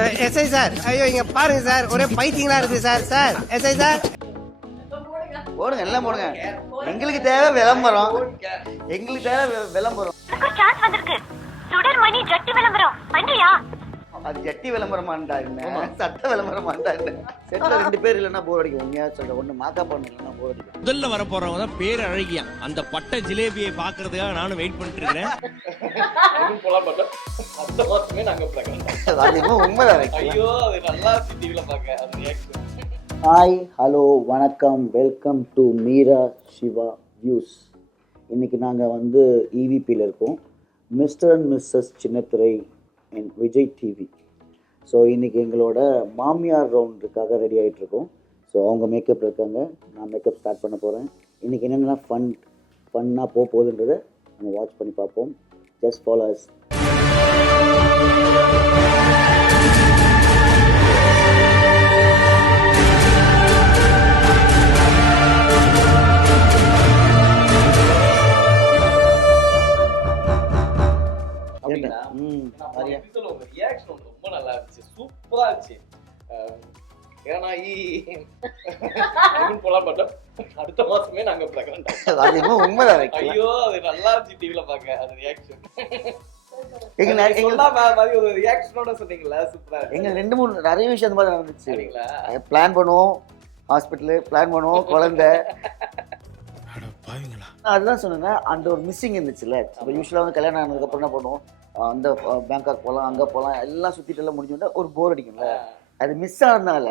SI sir, ஐயோ இங்க பாருங்க சார், ஒரே பைத்தியங்களா இருக்கு சார். சார் எஸ்ஐ சார், போடுங்க எல்லாம் போடுங்க. எங்களுக்கு தேவை விளம்பரம், எங்களுக்கு தேவை விளம்பரம். சான்ஸ் வந்திருக்கு. சுடர்மணி ஜட்டி விளம்பரம் பண்றியா? அது ஜட்டி விளம்பரமாண்டா என்ன, சட்ட விளம்பரமாண்டா என்ன? செட்ல 2 பேர் இல்லைன்னா போர் அடிக்கும். உண்மையா சொல்றேன், ஒண்ணு மேக்கப் பண்ண இல்லைன்னா போர் அடிக்கும். முதல்ல வர போறவங்க தான் பேர் அழகியா. அந்த பட்டை ஜிலேபியை பாக்குறதுக்காக நானும் வெயிட் பண்ணிட்டு இருக்கேன். ஹாய், ஹலோ, வணக்கம், welcome to Meera Siva views. இன்னைக்கு நாங்கள் வந்து EVPயில் இருக்கோம். Mister and missus Chinnathirai and Vijay TV. So இன்றைக்கி எங்களோட மாமியார் ரவுண்டுக்காக ரெடி ஆகிட்ருக்கோம். ஸோ அவங்க மேக்கப்பில் இருக்காங்க, நான் மேக்கப் ஸ்டார்ட் பண்ண போகிறேன். இன்றைக்கி என்னென்னலாம் ஃபன்னாக போகுதுன்றதை நம்ம வாட்ச் பண்ணி பார்ப்போம். Just follow as. ரொம்ப நல்லா இருந்துச்சு, சூப்பரா இருந்துச்சு. ஏன்னா அடுத்த மாசமே நாங்க உண்மைதான். ஐயோ அது நல்லா இருந்துச்சு டிவில பாக்க. அது ரியாக்ஷன் எங்க ஒரு ரியாக்ஷனோட சொன்னீங்களா, சூப்பரா. எங்க 2-3 நிறைய விஷயம் அந்த மாதிரி நடந்துச்சு. பிளான் பண்ணுவோம், ஹாஸ்பிட்டலு பிளான் பண்ணுவோம், குழந்தை. அதுதான் சொன்னேன், அந்த ஒரு மிஸ்ஸிங் இருந்துச்சுல்ல. இப்போ யூஸ்வலாக வந்து கல்யாணம் ஆனதுக்கப்புறம் என்ன பண்ணுவோம், அந்த பேங்காக் போகலாம், அங்கே போகலாம், எல்லாம் சுற்றிட்டு எல்லாம் முடிஞ்சோன்னா ஒரு போர் அடிக்கும்ல. அது மிஸ் ஆனதுனால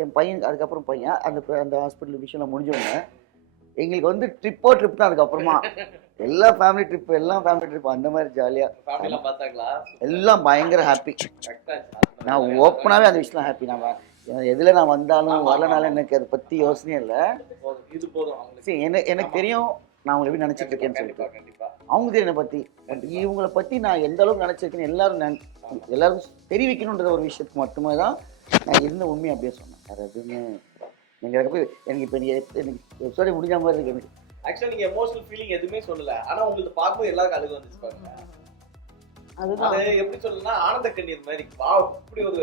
என் பையன், அதுக்கப்புறம் பையன் அந்த ஹாஸ்பிட்டல் விஷயம்லாம் முடிஞ்சோடனே எங்களுக்கு வந்து ட்ரிப் தான். அதுக்கப்புறமா எல்லாம் ஃபேமிலி ட்ரிப் அந்த மாதிரி ஜாலியாக எல்லாம் பயங்கர ஹாப்பி. நான் ஓப்பனாகவே அந்த விஷயம் ஹாப்பி. நான் எதில் நான் வந்தாலும் வரலனாலும் எனக்கு அதை பற்றி யோசனையே இல்லை. சரி, எனக்கு தெரியும் நான் அவங்களை எப்படி நினச்சிட்டு இருக்கேன்னு சொல்லிட்டு. அவங்க தெரியும் என்னை பற்றி. இவங்களை பற்றி நான் எந்த அளவுக்கு நினச்சிருக்கேன்னு எல்லாரும் தெரிவிக்கணுன்ற ஒரு விஷயத்துக்கு மட்டுமே தான் நான் இருந்த உண்மையை அப்படியே சொன்னேன். வேறு எதுவுமே எனக்கு இப்போ எனக்கு எபிசோட முடிஞ்ச மாதிரி இருக்கு. எனக்கு ஆக்சுவலா நீங்க எமோஷனல் ஃபீலிங் எதுவுமே சொல்லல, ஆனா உங்களுக்கு பார்க்கும்போது எல்லாருக்கும் அழுகு வந்துச்சு பாருங்க. அதுதான் எப்படி சொல்லணும்னா ஆனந்த கண்ணீர் மாதிரி. வாவ், அப்படி ஒரு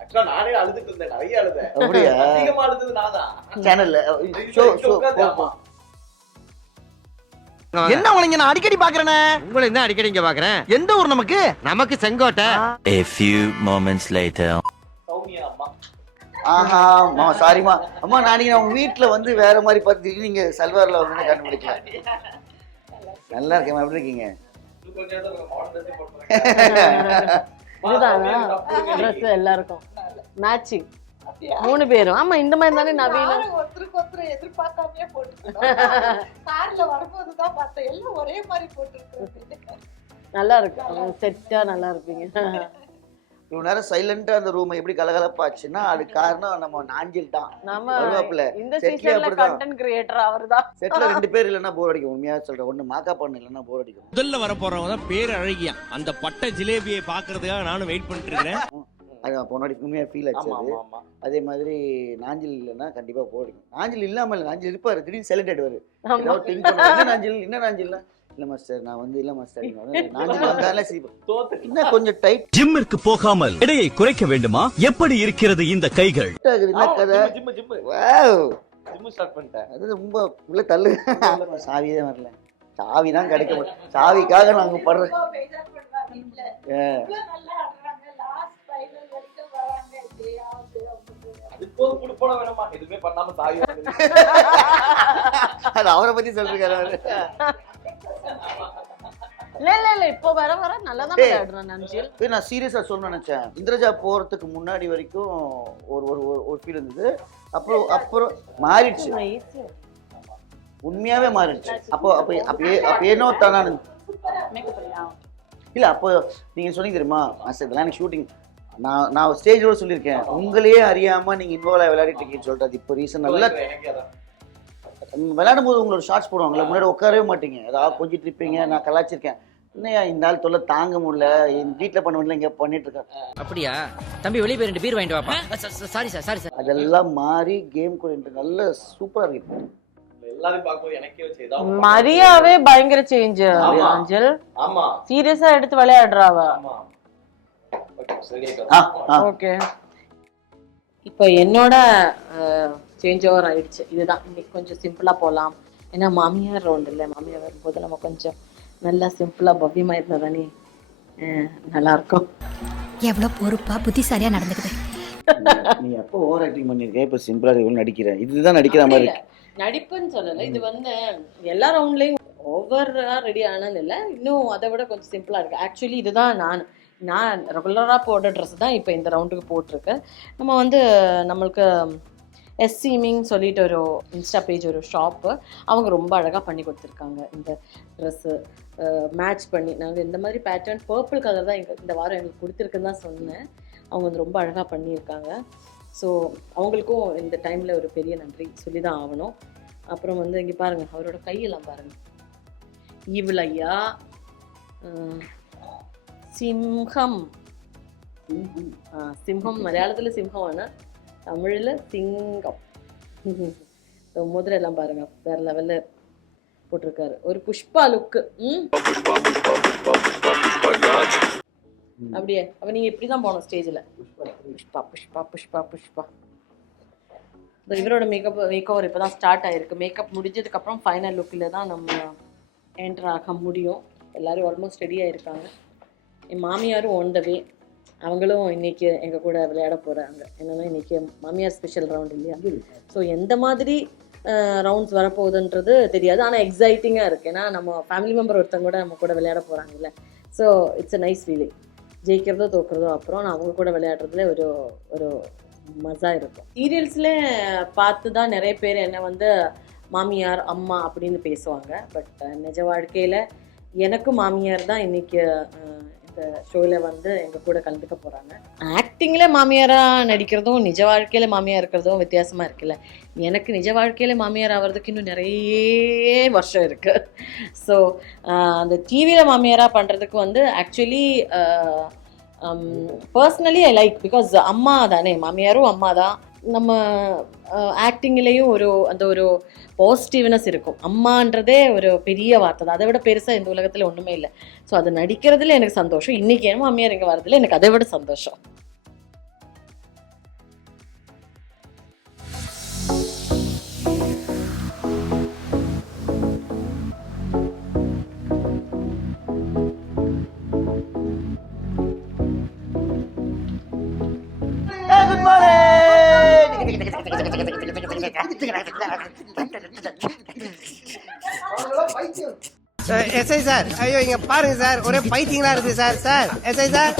ஆக்சுவலா நானே அழுதுட்டு இருந்தேன், நிறைய அழுதேன். அப்படியா? அதிகமா அழுது நான் தான் சேனல்ல என்ன உங்களை நான் அடிக்கடி பாக்குறேனே? உங்களை என்ன அடிக்கடி இங்க பாக்குறேன்? எந்த ஊர் நமக்கு? நமக்கு Sengottai. A few moments later. Soumya அம்மா. ஆஹா அம்மா, சாரிம்மா அம்மா, நான் உங்க வீட்டுல வந்து வேற மாதிரி பார்த்து நீங்க சல்வார்ல வந்து கண்டுபிடிக்கலாம். நல்லா இருக்கேன், எப்படி இருக்கீங்க? எல்லாருக்கும் மேட்சிங் 3 பேரும். ஆமா, இந்த மாதிரி தானே நவீன ஒருத்தருக்கு ஒருத்தர் எதிர்பார்க்காமயே போட்டுருக்கோம். கார்ல வரும்போதுதான் பார்த்தேன், எல்லாம் ஒரே மாதிரி போட்டுருக்கோம். நல்லா இருக்கு, செட்டா நல்லா இருப்பீங்க. இவ்வளவு நேரம் சைலண்டா அந்த ரூம் எப்படி கலகலப்பாச்சுன்னா அது காரணம் நம்ம நாஞ்சில் தான். நம்ம இந்த சீசன்ல கண்டென்ட் கிரியேட்டர் அவர்தான். செட்ல 2 பேர் இல்லைன்னா போர் அடிக்கும். உண்மையா சொல்றேன், ஒண்ணு மேக்கப் பண்ண இல்லைன்னா போர் அடிக்கும். முதல்ல வர போறவங்க தான் பேர் அழகியா. அந்த பட்டை ஜிலேபியை பாக்குறதுக்காக நானும் வெயிட் பண்ணிட்டு இருக்கேன். அது பொன்னாடி உண்மையா ஃபீல் ஆச்சு. அதே மாதிரி நாஞ்சில் இல்லைன்னா கண்டிப்பா போர் அடிக்கும். நாஞ்சில் இல்லாம இல்லை, நாஞ்சில் இருப்பாரு, திடீர்னு சைலண்ட் ஆயிடுவாரு. என்ன நாஞ்சில் இல்ல மாஸ்டர், நான் வந்து இல்ல மாஸ்டர் இன்னும் கொஞ்சம் டைட். ஜிம்மிற்கு போகாமல் எடையை குறைக்க வேண்டுமா? எப்படி இருக்கிறது இந்த கைகள்? ரொம்ப உள்ள தள்ளு. சாவியே வரல, சாவிதான் கிடைக்க மாட்டேன். சாவிக்காக நாங்க படுறோம். அது அவரை பத்தி சொல்றாரு. இப்போ வர நல்லாதான் விளையாடுறேன். நான் சீரியஸா சொல்ல நினைச்சேன். இந்திரஜா போறதுக்கு முன்னாடி வரைக்கும் ஒரு ஃபீல் இருந்தது. அப்புறம் மாறிடுச்சு, உண்மையாவே மாறிடுச்சு. அப்போ ஏனோ தானா இல்ல. அப்போ நீங்க சொன்னீங்க தெரியுமா, இதெல்லாம் எனக்கு ஷூட்டிங் நான் ஸ்டேஜோட சொல்லியிருக்கேன், உங்களையே அறியாம நீங்க இன்வால்வ் விளையாடிட்டு இருக்கீங்கன்னு சொல்லிட்டு. அது இப்போ ரீசன் நல்லா விளையாடும் போது உங்களோட ஷார்ட்ஸ் போடுவாங்களே, முன்னாடி உட்காரவே மாட்டீங்க, ஏதாவது கொஞ்சிட்டு இருப்பீங்க. நான் கலாச்சிருக்கேன், என்னையா இந்த ஆள் தொல்லை தாங்க முடியல, என் வீட்டுல பண்ண முடியல, இங்க பண்ணிட்டு இருக்காரு. அப்படியா தம்பி, வெளியே போய் 2 பீர் வாங்கிட்டு வாப்பா. Sorry sir. அதெல்லாம் மாறி கேம் கூட நல்ல சூப்பரா இருக்கு. மரியாவே பயங்கர சேஞ்ச். அஞ்சல் சீரியஸா எடுத்து விளையாடுறாவ. ஓகே. இப்போ என்னோட சேஞ்ச் ஓவர் ஆயிடுச்சு. இதுதான் இன்னைக்கு கொஞ்சம் சிம்பிளாக போகலாம். ஏன்னா மாமியார் ரவுண்ட் இல்லை, மாமியார் வரும்போது நம்ம கொஞ்சம் நல்லா சிம்பிளாக பவ்யமாக இருந்தால் தானே நல்லாயிருக்கும். எவ்வளோ பொறுப்பா புத்திசாலியா நடந்துக்குது. நீ எப்போ ஓவர் ஆக்டிங் பண்ணியிருக்கேன், இப்போ சிம்பிளாக இவ்வளோ நடிக்கிறேன். இதுதான் நடிக்கிற மாதிரி இருக்கு. நடிப்புன்னு சொல்லலை, இது வந்து எல்லா ரவுண்ட்லேயும் ஓவராக ரெடி ஆனது இல்லை, இன்னும் அதை விட கொஞ்சம் சிம்பிளாக இருக்குது. ஆக்சுவலி இதுதான் நான் ரெகுலராக போடுற ட்ரெஸ் தான் இப்போ இந்த ரவுண்டுக்கு போட்டிருக்கேன். நம்ம வந்து நம்மளுக்கு எஸ்சீமிங் சொல்லிட்டு ஒரு இன்ஸ்டா பேஜ், ஒரு ஷாப்பு, அவங்க ரொம்ப அழகாக பண்ணி கொடுத்துருக்காங்க இந்த ட்ரெஸ்ஸு மேட்ச் பண்ணி. நாங்கள் இந்த மாதிரி பேட்டர்ன் பர்பிள் கலர் தான் இந்த வாரம் எங்களுக்கு கொடுத்துருக்குன்னு தான் சொன்னேன். அவங்க வந்து ரொம்ப அழகாக பண்ணியிருக்காங்க. ஸோ அவங்களுக்கும் இந்த டைமில் ஒரு பெரிய நன்றி சொல்லி தான் ஆகணும். அப்புறம் வந்து இங்கே பாருங்கள், அவரோட கையெல்லாம் பாருங்கள். ஈவிளையா சிம்ஹம், சிம்ஹம் மலையாளத்தில் சிம்ஹம் ஆனால் தமிழில் சிங்கம். முதலெல்லாம் பாருங்க, வேற லெவலில் போட்டிருக்காரு. ஒரு புஷ்பா லுக்கு. அப்படியே அப்போ நீங்கள் இப்படி தான் போகணும் ஸ்டேஜில். புஷ்பா புஷ்பா புஷ்பா புஷ்பா. இவரோட மேக் ஓவர் இப்போ தான் ஸ்டார்ட் ஆகிருக்கு. மேக்கப் முடிஞ்சதுக்கப்புறம் ஃபைனல் லுக்கில் தான் நம்ம என்டர் ஆக முடியும். எல்லோரும் ஆல்மோஸ்ட் ரெடியாக இருக்காங்க. என் மாமியாரும் ஒன் த வே, அவங்களும் இன்றைக்கி எங்கள் கூட விளையாட போகிறாங்க. என்னென்னா இன்றைக்கி மாமியார் ஸ்பெஷல் ரவுண்ட் இல்லையா. ஸோ எந்த மாதிரி ரவுண்ட்ஸ் வரப்போகுதுன்றது தெரியாது, ஆனால் எக்ஸைட்டிங்காக இருக்குது. ஏன்னா நம்ம ஃபேமிலி மெம்பர் ஒருத்தங்க கூட நம்ம கூட விளையாட போகிறாங்கல்ல. So it's a nice feeling. ஜெயிக்கிறதோ தோக்குறதோ அப்புறம் நான் அவங்க கூட விளையாடுறதுல ஒரு மஜா இருக்கும். சீரியல்ஸில் பார்த்து தான் நிறைய பேர் என்னை வந்து மாமியார் அம்மா அப்படின்னு பேசுவாங்க. பட் நிஜ வாழ்க்கையில் எனக்கும் மாமியார் தான் இன்றைக்கி இந்த ஷோவில் வந்து எங்கள் கூட கலந்துக்க போகிறாங்க. ஆக்டிங்கில் மாமியாராக நடிக்கிறதும் நிஜ வாழ்க்கையில் மாமியார் இருக்கிறதும் வித்தியாசமாக இருக்குல்ல. எனக்கு நிஜ வாழ்க்கையில் மாமியார் ஆகிறதுக்கு இன்னும் நிறைய வருஷம் இருக்குது. ஸோ அந்த டிவியில் மாமியாராக பண்ணுறதுக்கு வந்து actually personally I like, because அம்மா தானே, மாமியாரும் அம்மா தான். நம்ம ஆக்டிங்லேயும் அந்த ஒரு பாசிட்டிவ்னஸ் இருக்கும். அம்மான்றதே ஒரு பெரிய வார்த்தை தான், அதை விட பெருசாக இந்த உலகத்தில் ஒன்றுமே இல்லை. ஸோ அது நடிக்கிறதுல எனக்கு சந்தோஷம். இன்றைக்கி ஏன் மாமியார் இங்கே வரதுல எனக்கு அதை விட சந்தோஷம். எஸ்ஐ சார், ஐயோ இங்க பாருங்க சார், ஒரே பைத்தியங்களா இருக்கு sir. Sir SI sir,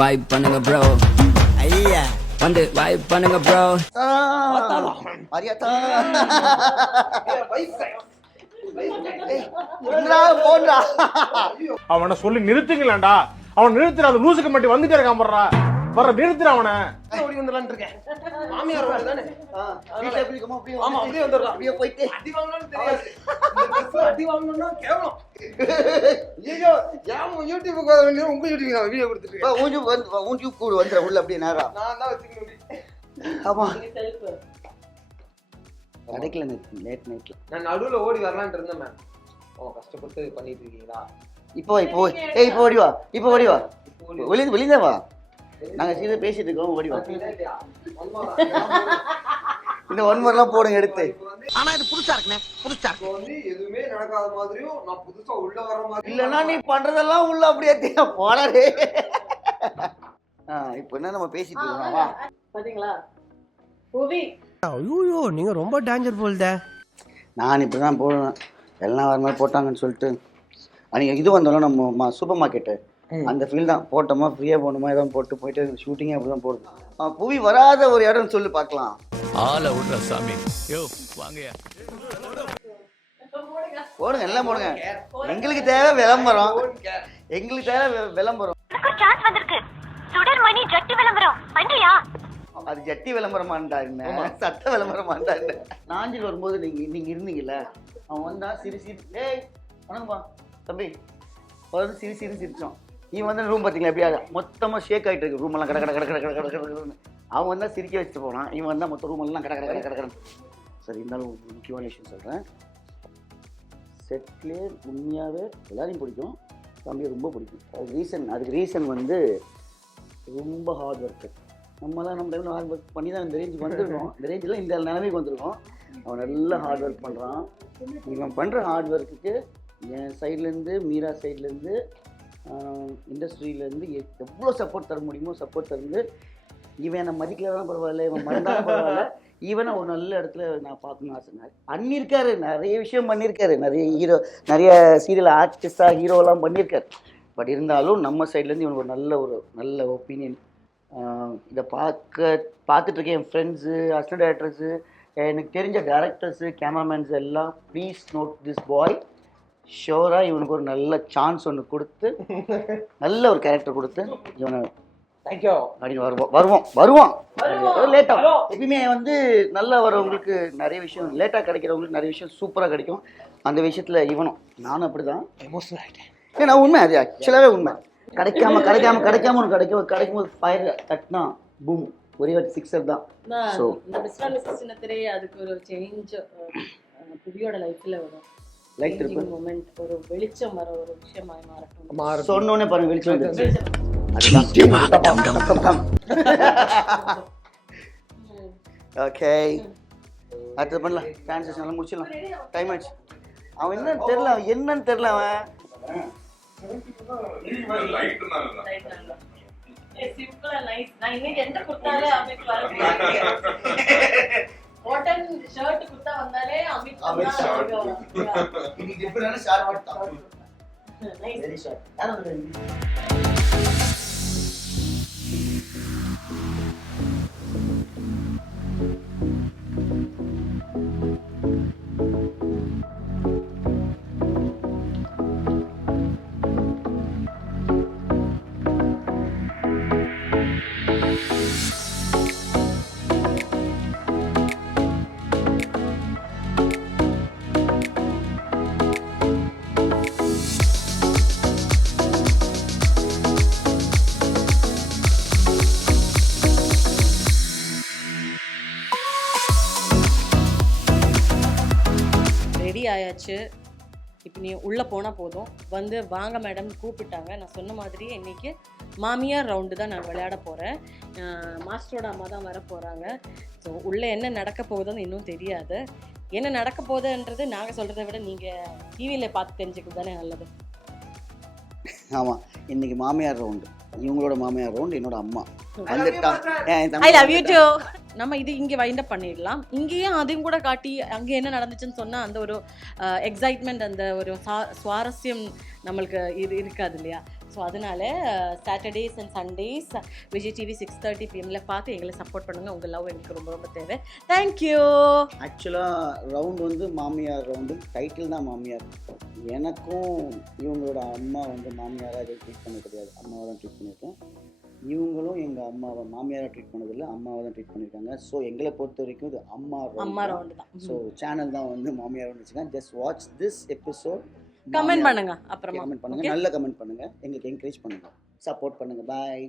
vibe பண்ணுங்க ப்ரோ, ஐயா வந்து வைப் பண்ணுங்க ப்ரோ. அவனை சொல்லி நிறுத்துங்களேன்டா. அவன் நிறுத்துற, அந்த லூசுக்கு மட்டும் வந்துட்டே இருக்கான். போடுறா வர நிறுத்துற அவனை. ஓடி வந்துடலான்னு இருக்கேன். மாமியார் ரோடு தானே. ஆமா, அப்படியே வந்துடலாம். அப்படியே போயிட்டு அடி வாங்கணும்னு தெரியாது. அடி வாங்கணும்னா கேவலம். ஐயோ, ஏன் யூடியூபுக்கு வர வேண்டிய உங்க யூடியூப் நான் வீடியோ கொடுத்துட்டு இருக்கேன். ஊஞ்சு கூட வந்துற உள்ள அப்படியே நேரா. நான் தான் வச்சுக்கணும். ஆமா, கிடைக்கல லேட் நைட்ல. நான் நடுவுல ஓடி வரலான்னு இருந்தேன் மேம். கஷ்டப்பட்டு பண்ணிட்டு இருக்கீங்களா? இப்போ ஓடி வா, இப்போ ஓடி வா, வெளியே வா. நாங்க சீதா பேசிட்டு இருக்கோம், ஓடி வா. இந்த ஒன்மர்லாம் போடுங்க எடுத்து. ஆனா இது புதுசா இருக்குனே, புதுசா இப்போ வந்து எதுவுமே நடக்காத மாதிரியும் நான் புதுசா உள்ள வர மாதிரி. இல்லன்னா நீ பண்றதெல்லாம் உள்ள அப்படியே போடாதே. இப்போ என்ன நம்ம பேசிட்டு இருக்கோம், வா. பாத்தீங்களா புவி? ஐயோ நீங்க ரொம்ப டேஞ்சர் போல்தே. நான் இப்படிதான் போடுவேன், எல்லாம் வர மாதிரி போட்டாங்கன்னு சொல்லிட்டு. அன்னைக்கு இது வந்தாலும் நம்ம சூப்பர் மார்க்கெட்டு அந்த ஃபீல் தான். போட்டோமா ஃப்ரீயாக போகணுமா எதாவது போட்டு போயிட்டு ஷூட்டிங்கே அப்படி தான் போடுது. புவி வராத ஒரு இடம் சொல்லி பார்க்கலாம். ஆளை விடுற சாமி. யோ வாங்கயா, போடுங்க, எல்லாம் போடுங்க. எங்களுக்கு தேவை விளம்பரம், எங்களுக்கு தேவை விளம்பரம். சான்ஸ் வந்திருக்கு. சுடர்மணி ஜட்டி விளம்பரம் பண்றியா? அது ஜட்டி விளம்பரமாண்டா என்ன, சட்ட விளம்பரமாண்டா என்ன. நாஞ்சில் வரும்போது நீங்க இருந்தீங்கல்ல, அவன் வந்தா சிரிச்சு, ஏய் வணக்கம்பா தம்பி வந்து சிரிச்சோம். நீ வந்து ரூம் பார்த்தீங்களா எப்படியா மொத்தமாக ஷேக் ஆகிட்டு இருக்கு, ரூமெல்லாம் கடை கடை கடை கடை கடை கடை கடை. அவன் வந்தால் சிரிக்க வச்சுட்டு போனான், இவன் வந்தால் மொத்த ரூமெல்லாம் கடை கடை கடை கடை கடை. சரி இருந்தாலும் ஒரு முக்கியமான விஷயம் சொல்கிறேன். செட்லேயே உண்மையாகவே எல்லாரையும் பிடிக்கும், தம்பியை ரொம்ப பிடிக்கும். அதுக்கு ரீசன் வந்து ரொம்ப ஹார்ட் ஒர்க்கு. நம்மலாம் நம்ம டைமில் ஹார்ட் ஒர்க் பண்ணி தான் இந்த ரேஞ்சுக்கு வந்துருக்கோம். இந்த ரேஞ்சில் இந்த நிலைமைக்கு வந்திருக்கோம். அவன் நல்லா ஹார்ட் ஒர்க் பண்ணுறான். இவன் பண்ணுற ஹார்ட் ஒர்க்குக்கு என் சைட்லேருந்து, மீரா சைட்லேருந்து, இண்டஸ்ட்ரியிலேருந்து எவ்வளோ சப்போர்ட் தர முடியுமோ சப்போர்ட் தருந்து, இவன் என்னை மதிக்கலதான் பரவாயில்ல, இவன் மறந்தாலும் பரவாயில்ல, ஈவனை ஒரு நல்ல இடத்துல நான் பார்க்கணும்னு ஆசை. பண்ணியிருக்காரு, நிறைய விஷயம் பண்ணியிருக்காரு, நிறைய சீரியல் ஆர்டிஸ்டாக ஹீரோலாம் பண்ணியிருக்காரு. பட் இருந்தாலும் நம்ம சைட்லேருந்து இவனுக்கு ஒரு நல்ல ஒப்பீனியன். இதை பார்த்துட்ருக்கேன் என் ஃப்ரெண்ட்ஸு, அசிஸ்டன்ட் டைரக்டர்ஸு, எனக்கு தெரிஞ்ச டேரக்டர்ஸு, கேமராமேன்ஸ் எல்லாம் ப்ளீஸ் நோட் திஸ் பாய். ஷோராக இவனுக்கு ஒரு நல்ல சான்ஸ் ஒன்று கொடுத்து, நல்ல ஒரு கேரக்டர் கொடுத்து இவனை தேங்க்யூ அப்படின்னு வருவான். லேட்டாக எப்பயுமே வந்து நல்லா வரவங்களுக்கு நிறைய விஷயம் லேட்டாக கிடைக்கிறவங்களுக்கு நிறைய விஷயம் சூப்பராக கிடைக்கும். அந்த விஷயத்தில் இவனும் நானும் அப்படி தான் எமோஷனல் ஆகிட்டேன். ஏன்னா உண்மை, அது ஆக்சுவலாகவே உண்மை. கிடைக்காம கிடைக்கும் போது ஃபயர் தட்டினா பூம், ஒரே ஒரு சிக்ஸர் தான். ஸோ இந்த மிஸ்டர் திரை அதுக்கு ஒரு சேஞ்ச் புவியோட லைஃப்ல வரும். லைக் திருப்பி மொமெண்ட், ஒரு வெளிச்சம் வர ஒரு விஷயமாய் மாறட்டும். சொன்னோன்னே பாருங்க வெளிச்சம் வந்துருச்சு. ஓகே, அடுத்து பண்ணலாம். டிரான்ஸ்லேஷன் எல்லாம் முடிச்சிடலாம், டைம் ஆச்சு. அவன் என்னன்னு தெரியல அவன் சிம்பிளா நைஸ். நான் இன்னைக்கு என்ன கொடுத்தாலே அமித் வரது. காட்டன் ஷர்ட் குத்தா வந்தாலே அமித் வந்தாலே. இன்னைக்கு டிஃபரண்டான ஷார்ட் தான். நைஸ். Very short. ரெடி ஆயாச்சு. இப்போ நீ உள்ளே போனால் போதும். வந்து வாங்க மேடம் கூப்பிட்டாங்க. நான் சொன்ன மாதிரியே இன்றைக்கி மாமியார் ரவுண்டு தான் நான் விளையாட போகிறேன். மாஸ்டரோட அம்மா தான் வர போகிறாங்க. ஸோ உள்ளே என்ன நடக்க போகுதுன்னு இன்னும் தெரியாது. என்ன நடக்க போகுதுன்றது நாங்கள் சொல்கிறத விட நீங்கள் டிவியில் பார்த்து தெரிஞ்சுக்கிறது தானே நல்லது. ஆமாம், இன்னைக்கு மாமியார் ரவுண்டு, இவங்களோட மாமியார் ரவுண்டு, என்னோட அம்மா ஐ லவ் யூ டூ. நம்ம இது இங்கே வைண்ட் அப் பண்ணிடலாம். இங்கேயும் அதையும் கூட காட்டி அங்கே என்ன நடந்துச்சுன்னு சொன்னால் அந்த ஒரு எக்ஸைட்மெண்ட், அந்த ஒரு சுவாரஸ்யம் நம்மளுக்கு இது இருக்காது இல்லையா? ஸோ அதனால Saturdays and Sundays Vijay TV 6:30 PM பார்த்து எங்களை சப்போர்ட் பண்ணுங்கள். உங்கள் லவ் எனக்கு ரொம்ப ரொம்ப தேவை. தேங்க்யூ. ஆக்சுவலாக ரவுண்டு வந்து மாமியார் ரவுண்டு, டைட்டில் தான் மாமியார். எனக்கும் இவங்களோட அம்மா வந்து மாமியாராக எதுவும் ட்ரீட் பண்ண கிடையாது, அம்மாவை தான் ட்ரீட் பண்ணியிருக்கேன். இவங்களும் எங்கள் அம்மாவை மாமியாராக ட்ரீட் பண்ணதில்லை, அம்மாவை தான் ட்ரீட் பண்ணியிருக்காங்க. ஸோ எங்களை பொறுத்த வரைக்கும் இது அம்மா ரவுண்டு தான். ஸோ சேனல் தான் வந்து மாமியார் ரவுண்டு வச்சுக்கேன். Just watch this episode, comment பண்ணுங்க, அப்புறமா கமெண்ட் பண்ணுங்க, நல்ல கமெண்ட் பண்ணுங்க, எங்களுக்கு என்கரேஜ் பண்ணுங்க, சப்போர்ட் பண்ணுங்க. பாய்.